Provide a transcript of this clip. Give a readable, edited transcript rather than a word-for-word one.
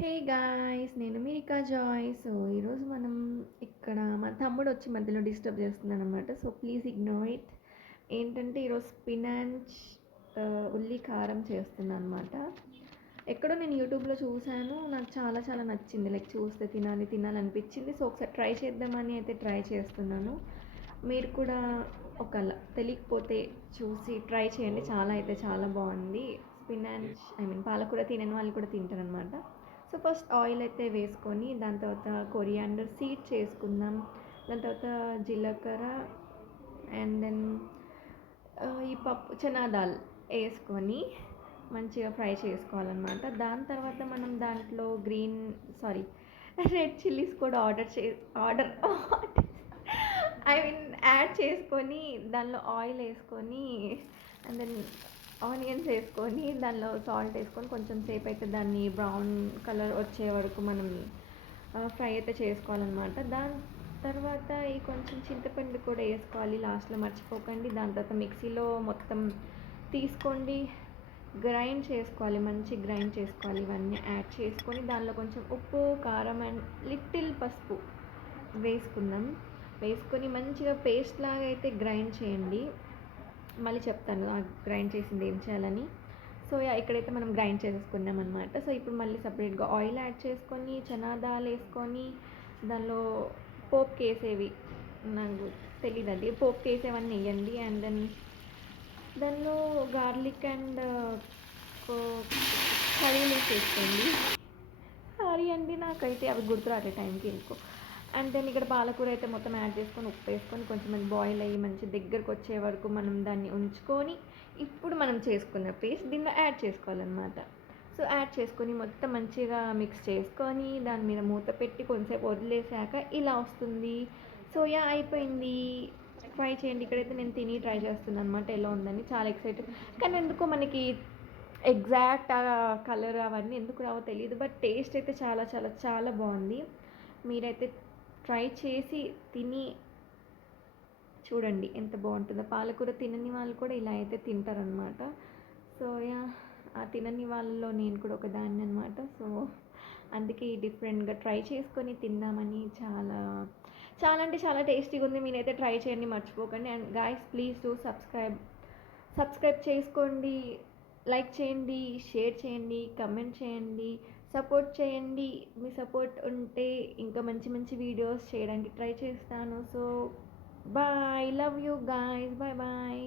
Hey guys! నేను మీ Rica Joy. So, ఈరోజు మనం ఇక్కడ మా తమ్ముడొచ్చి మధ్యలో డిస్టర్బ్ చేస్తున్నాడనమాట. So, please ignore it. ఏంటంటే ఈరోజు స్పినాచ్ ఉల్లి కారం చేస్తున్నా అనమాట. ఎక్కడో నేను యూట్యూబ్‌లో చూసాను. నాకు చాలా చాలా నచ్చింది. లైక్ చూస్తే తినాలి తినాలనిపించింది. సో, ఒకసారి ట్రై చేద్దామని అయితే ట్రై చేస్తున్నాను. మీరు కూడా ఒకవేళ తెలియకపోతే చూసి ట్రై చేయండి. చాలా అయితే చాలా బాగుంది. స్పినాచ్ పాలకూర తినని వాళ్ళు కూడా తింటారనమాట. సో ఫస్ట్ ఆయిల్ అయితే వేసుకొని దాని తర్వాత కొరియాండర్ సీడ్స్ వేసుకుందాం. దాని తర్వాత జీలకర్ర అండ్ దెన్ ఈ పప్పు చనా దాల్ వేసుకొని మంచిగా ఫ్రై చేసుకోవాలన్నమాట. దాని తర్వాత మనం దాంట్లో రెడ్ చిల్లీస్ కూడా ఆర్డర్ యాడ్ చేసుకొని దానిలో ఆయిల్ వేసుకొని అండ్ దెన్ ఆనియన్స్ వేసుకొని దానిలో సాల్ట్ వేసుకొని కొంచెం సేపు అయితే దాన్ని బ్రౌన్ కలర్ వచ్చే వరకు మనం ఫ్రై అయితే చేసుకోవాలన్నమాట. దాని తర్వాత ఈ కొంచెం చింతపండు కూడా వేసుకోవాలి లాస్ట్లో, మర్చిపోకండి. దాని తర్వాత మిక్సీలో మొత్తం తీసుకోండి, గ్రైండ్ చేసుకోవాలి, మంచి గ్రైండ్ చేసుకోవాలి. ఇవన్నీ యాడ్ చేసుకొని దానిలో కొంచెం ఉప్పు, కారం అండ్ లిటిల్ పసుపు వేసుకుందాం. వేసుకొని మంచిగా పేస్ట్ లాగా అయితే గ్రైండ్ చేయండి. మళ్ళీ చెప్తాను ఆ గ్రైండ్ చేసింది ఏం చేయాలని. సో ఇక్కడైతే మనం గ్రైండ్ చేసేసుకున్నాం అనమాట. సో ఇప్పుడు మళ్ళీ సపరేట్గా ఆయిల్ యాడ్ చేసుకొని చనా దాల్ వేసుకొని దానిలో పోప్కి వేసేవి నాకు తెలియదు, అది పోప్కి వేసేవన్నీ వేయండి. అండ్ దెన్ దానిలో గార్లిక్ అండ్ కర్రీ లీవ్స్ వేసుకోండి. సారీ అండి, నాకైతే అవి గుర్తురాలే టైంకి ఎందుకో. అండ్ దెన్ ఇక్కడ పాలకూర అయితే మొత్తం యాడ్ చేసుకొని ఉప్పు వేసుకొని కొంచెం మంది బాయిల్ అయ్యి మంచి దగ్గరకు వచ్చే వరకు మనం దాన్ని ఉంచుకొని ఇప్పుడు మనం చేసుకున్న పేస్ట్ దీనిలో యాడ్ చేసుకోవాలన్నమాట. సో యాడ్ చేసుకొని మొత్తం మంచిగా మిక్స్ చేసుకొని దాని మీద మూత పెట్టి కొంచెంసేపు వదిలేసాక ఇలా వస్తుంది. సో అయిపోయింది. ట్రై చేయండి. ఇక్కడైతే నేను తిని ట్రై చేస్తున్నాను అనమాట ఎలా ఉందని. చాలా ఎక్సైటెడ్, కానీ ఎందుకో మనకి ఎగ్జాక్ట్ కలర్ అవన్నీ ఎందుకు రావో తెలియదు, బట్ టేస్ట్ అయితే చాలా చాలా చాలా బాగుంది. మీరైతే ట్రై చేసి తిని చూడండి ఎంత బాగుంటుందో. పాలకూర తినని వాళ్ళు కూడా ఇలా అయితే తింటారనమాట. సో ఆ తినని వాళ్ళలో నేను కూడా ఒకదాన్ని అనమాట. సో అందుకే డిఫరెంట్గా ట్రై చేసుకొని తిందామని చాలా చాలా అంటే చాలా టేస్టీగా ఉంది. మీరైతే ట్రై చేయండి, మర్చిపోకండి. And guys please do subscribe చేసుకోండి, లైక్ చేయండి, షేర్ చేయండి, కమెంట్ చేయండి, సపోర్ట్ చేయండి. మీ సపోర్ట్ ఉంటే ఇంకా మంచి మంచి వీడియోస్ చేయడానికి ట్రై చేస్తాను. So bye, love you guys, bye bye.